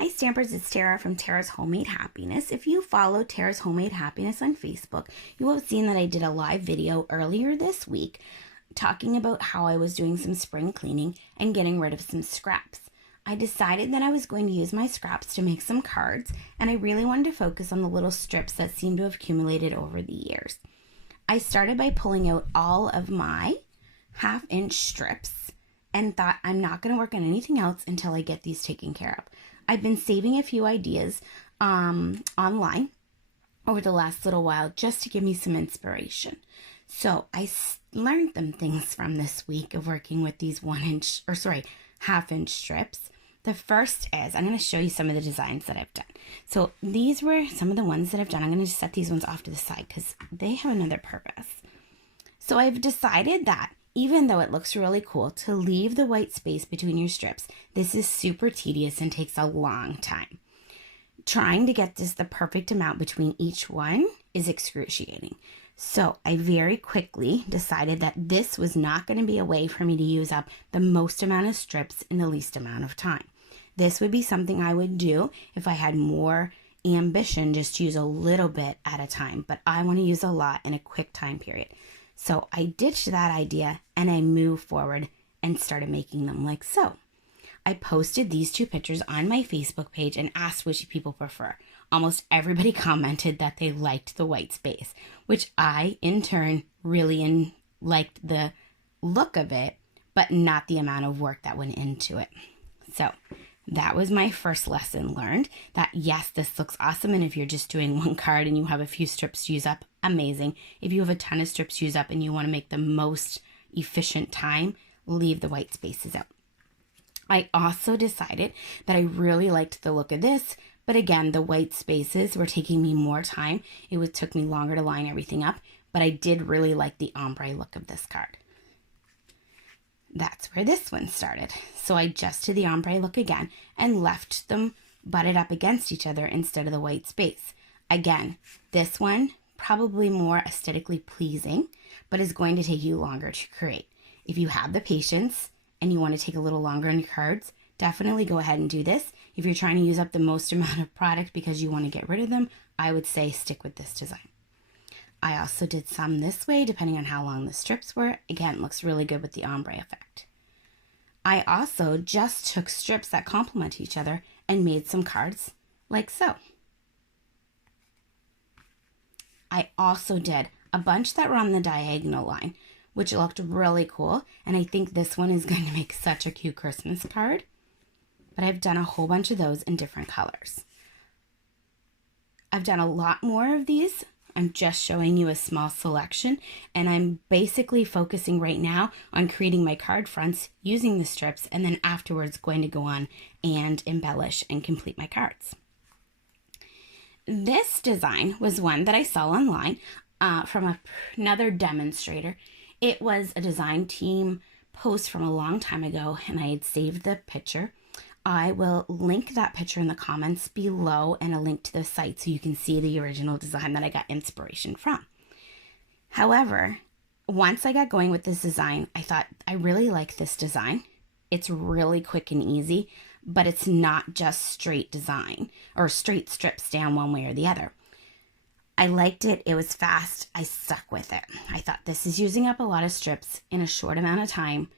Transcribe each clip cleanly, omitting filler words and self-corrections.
Hi Stampers, it's Tara from Tara's Homemade Happiness. If you follow Tara's Homemade Happiness on Facebook, you will have seen that I did a live video earlier this week talking about how I was doing some spring cleaning and getting rid of some scraps. I decided that I was going to use my scraps to make some cards, and I really wanted to focus on the little strips that seem to have accumulated over the years. I started by pulling out all of my 1/2-inch strips and thought I'm not going to work on anything else until I get these taken care of. I've been saving a few ideas online over the last little while just to give me some inspiration. So I learned some things from this week of working with these 1/2-inch strips. The first is, I'm going to show you some of the designs that I've done. So these were some of the ones that I've done. I'm going to just set these ones off to the side because they have another purpose. So I've decided that even though it looks really cool, to leave the white space between your strips, this is super tedious and takes a long time. Trying to get this the perfect amount between each one is excruciating. So I very quickly decided that this was not going to be a way for me to use up the most amount of strips in the least amount of time. This would be something I would do if I had more ambition, just use a little bit at a time, but I want to use a lot in a quick time period. So I ditched that idea and I moved forward and started making them like so. I posted these two pictures on my Facebook page and asked which people prefer. Almost everybody commented that they liked the white space, which I, in turn, really liked the look of it, but not the amount of work that went into it. So that was my first lesson learned, that yes, this looks awesome, and if you're just doing one card and you have a few strips to use up, amazing. If you have a ton of strips to use up and you want to make the most efficient time, leave the white spaces out. I also decided that I really liked the look of this, but again, the white spaces were taking me more time. It took me longer to line everything up, but I did really like the ombre look of this card. That's where this one started. So I just did the ombre look again and left them butted up against each other instead of the white space. Again, this one probably more aesthetically pleasing, but is going to take you longer to create. If you have the patience and you want to take a little longer on your cards, definitely go ahead and do this. If you're trying to use up the most amount of product because you want to get rid of them, I would say stick with this design. I also did some this way, depending on how long the strips were. Again, it looks really good with the ombre effect. I also just took strips that complement each other and made some cards like so. I also did a bunch that were on the diagonal line, which looked really cool. And I think this one is going to make such a cute Christmas card. But I've done a whole bunch of those in different colors. I've done a lot more of these. I'm just showing you a small selection, and I'm basically focusing right now on creating my card fronts using the strips, and then afterwards going to go on and embellish and complete my cards. This design was one that I saw online from another demonstrator. It was a design team post from a long time ago, and I had saved the picture. I will link that picture in the comments below and a link to the site so you can see the original design that I got inspiration from. However, once I got going with this design, I thought I really like this design. It's really quick and easy, but it's not just straight design or straight strips down one way or the other. I liked it. It was fast. I stuck with it. I thought this is using up a lot of strips in a short amount of time,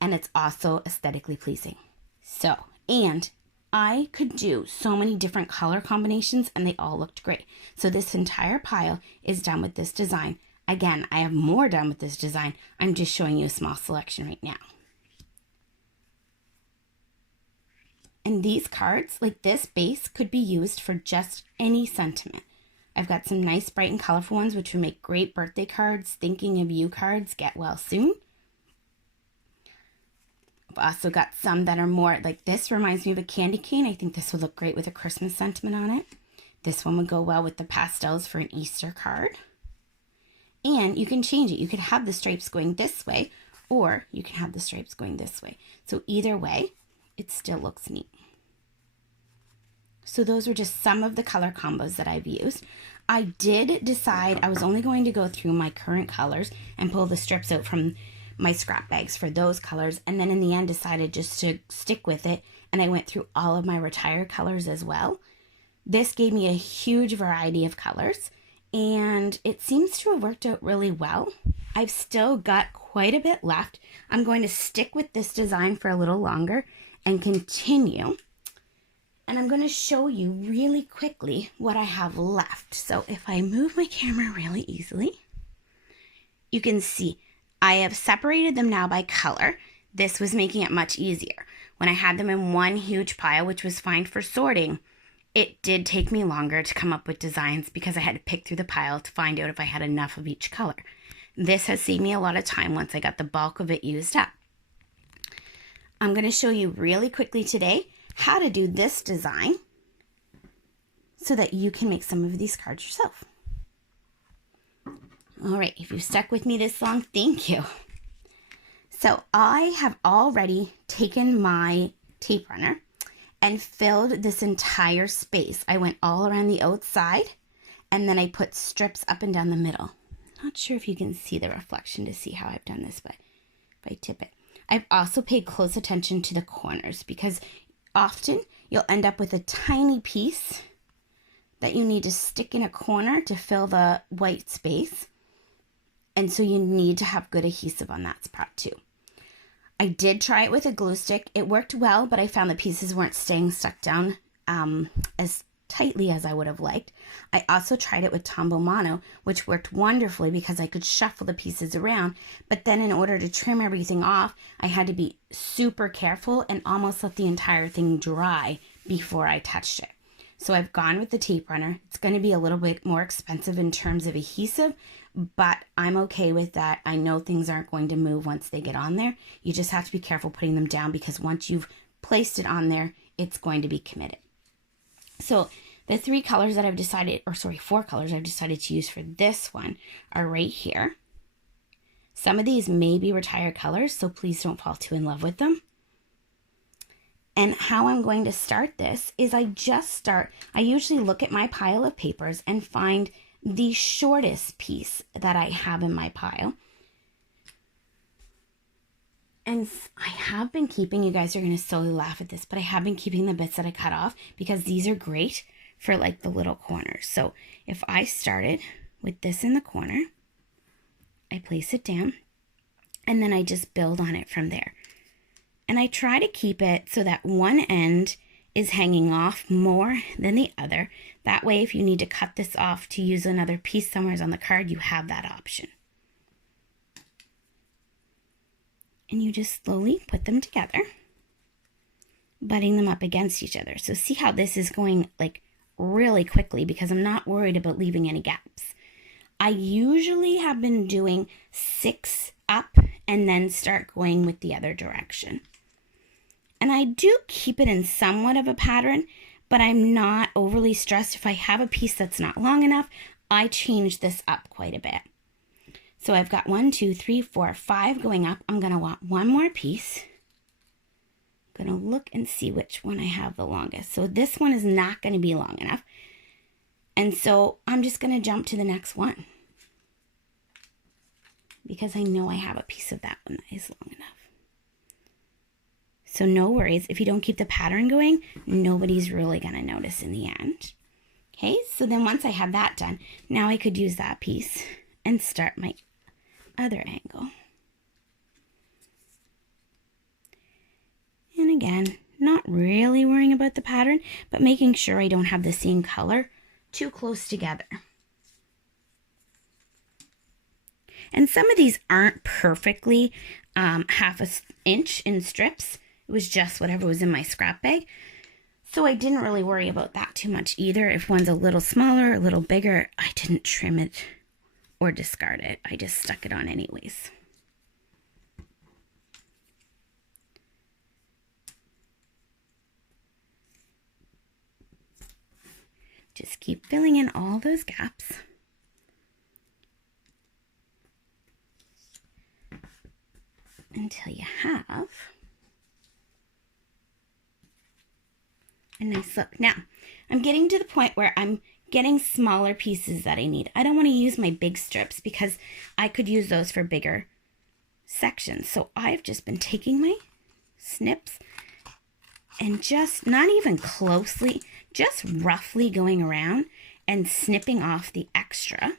and it's also aesthetically pleasing. So, and I could do so many different color combinations and they all looked great. So this entire pile is done with this design. Again, I have more done with this design. I'm just showing you a small selection right now. And these cards, like this base, could be used for just any sentiment. I've got some nice bright and colorful ones which would make great birthday cards, thinking of you cards, get well soon. I've also got some that are more like this. Reminds me of a candy cane. I think this would look great with a Christmas sentiment on it. This one would go well with the pastels for an Easter card. And you can change it. You could have the stripes going this way, or you can have the stripes going this way. So either way, it still looks neat. So those were just some of the color combos that I've used. I did decide I was only going to go through my current colors and pull the strips out from my scrap bags for those colors, and then in the end decided just to stick with it and I went through all of my Retire colors as well. This gave me a huge variety of colors, and it seems to have worked out really well. I've still got quite a bit left. I'm going to stick with this design for a little longer and continue. And I'm going to show you really quickly what I have left. So if I move my camera really easily, you can see I have separated them now by color. This was making it much easier. When I had them in one huge pile, which was fine for sorting, it did take me longer to come up with designs because I had to pick through the pile to find out if I had enough of each color. This has saved me a lot of time once I got the bulk of it used up. I'm going to show you really quickly today how to do this design so that you can make some of these cards yourself. All right, if you've stuck with me this long, thank you. So I have already taken my tape runner and filled this entire space. I went all around the outside, and then I put strips up and down the middle. Not sure if you can see the reflection to see how I've done this, but if I tip it. I've also paid close attention to the corners because often you'll end up with a tiny piece that you need to stick in a corner to fill the white space. And so you need to have good adhesive on that spot too. I did try it with a glue stick. It worked well, but I found the pieces weren't staying stuck down as tightly as I would have liked. I also tried it with Tombow Mono, which worked wonderfully because I could shuffle the pieces around. But then in order to trim everything off, I had to be super careful and almost let the entire thing dry before I touched it. So I've gone with the tape runner. It's going to be a little bit more expensive in terms of adhesive, but I'm okay with that. I know things aren't going to move once they get on there. You just have to be careful putting them down because once you've placed it on there, it's going to be committed. So the 4 colors I've decided to use for this one are right here. Some of these may be Retire colors, so please don't fall too in love with them. And how I'm going to start this is I usually look at my pile of papers and find the shortest piece that I have in my pile. And I have been keeping, you guys are going to slowly laugh at this, but I have been keeping the bits that I cut off because these are great for like the little corners. So if I started with this in the corner, I place it down and then I just build on it from there. And I try to keep it so that one end is hanging off more than the other. That way, if you need to cut this off to use another piece somewhere on the card, you have that option. And you just slowly put them together, butting them up against each other. So see how this is going like really quickly because I'm not worried about leaving any gaps. I usually have been doing 6 up and then start going with the other direction. And I do keep it in somewhat of a pattern, but I'm not overly stressed. If I have a piece that's not long enough, I change this up quite a bit. So I've got 1, 2, 3, 4, 5 going up. I'm going to want one more piece. I'm going to look and see which one I have the longest. So this one is not going to be long enough. And so I'm just going to jump to the next one because I know I have a piece of that one that is long enough. So no worries, if you don't keep the pattern going, nobody's really going to notice in the end. Okay, so then once I have that done, now I could use that piece and start my other angle. And again, not really worrying about the pattern, but making sure I don't have the same color too close together. And some of these aren't perfectly half an inch in strips. It was just whatever was in my scrap bag. So I didn't really worry about that too much either. If one's a little smaller, a little bigger, I didn't trim it or discard it. I just stuck it on anyways. Just keep filling in all those gaps. Until you have a nice look. Now, I'm getting to the point where I'm getting smaller pieces that I need. I don't want to use my big strips because I could use those for bigger sections. So I've just been taking my snips and just not even closely, just roughly going around and snipping off the extra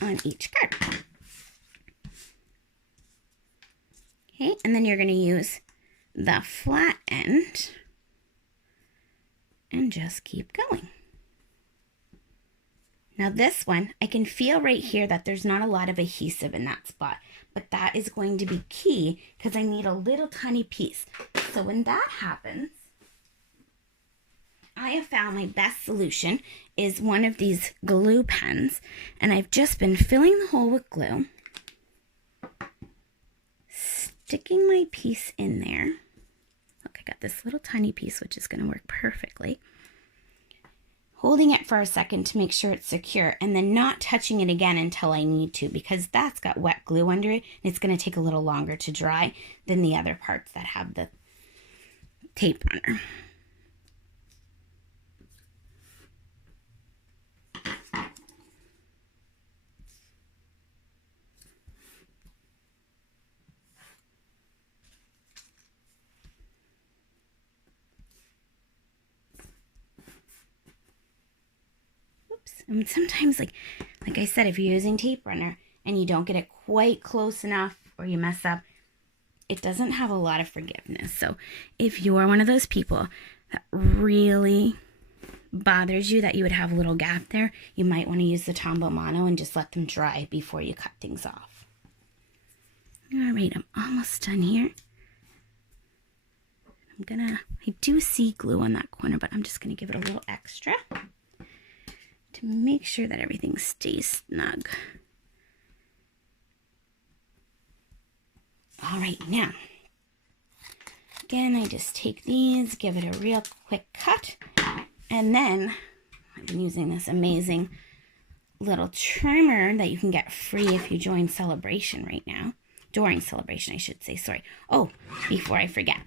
on each card. Okay, and then you're going to use the flat end and just keep going. Now this one, I can feel right here that there's not a lot of adhesive in that spot, but that is going to be key because I need a little tiny piece. So when that happens, I have found my best solution is one of these glue pens, and I've just been filling the hole with glue, sticking my piece in there. Look, I got this little tiny piece, which is going to work perfectly. Holding it for a second to make sure it's secure, and then not touching it again until I need to, because that's got wet glue under it, and it's going to take a little longer to dry than the other parts that have the tape runner. And sometimes, like I said, if you're using tape runner and you don't get it quite close enough or you mess up, it doesn't have a lot of forgiveness. So if you're one of those people that really bothers you that you would have a little gap there, you might want to use the Tombow Mono and just let them dry before you cut things off. All right, I'm almost done here. I do see glue on that corner, but I'm just gonna give it a little extra to make sure that everything stays snug. All right, now, again, I just take these, give it a real quick cut, and then I've been using this amazing little trimmer that you can get free if you join Celebration right now. During Celebration, I should say, sorry. Oh, before I forget.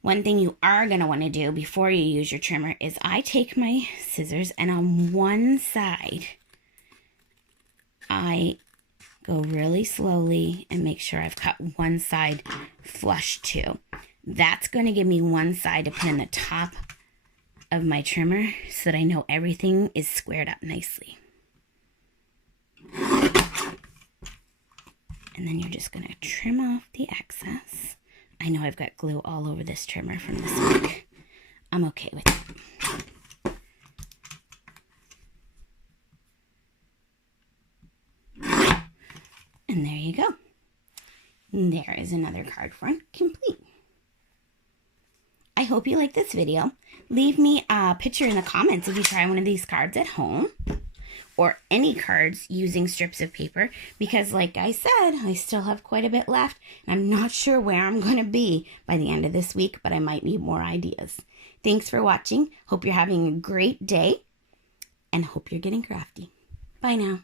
One thing you are going to want to do before you use your trimmer is I take my scissors and on one side, I go really slowly and make sure I've cut one side flush too. That's going to give me one side to put in the top of my trimmer so that I know everything is squared up nicely. And then you're just going to trim off the excess. I know I've got glue all over this trimmer from this week. I'm okay with it. And there you go. And there is another card front complete. I hope you like this video. Leave me a picture in the comments if you try one of these cards at home, or any cards using strips of paper, because like I said, I still have quite a bit left, and I'm not sure where I'm going to be by the end of this week, but I might need more ideas. Thanks for watching. Hope you're having a great day, and hope you're getting crafty. Bye now.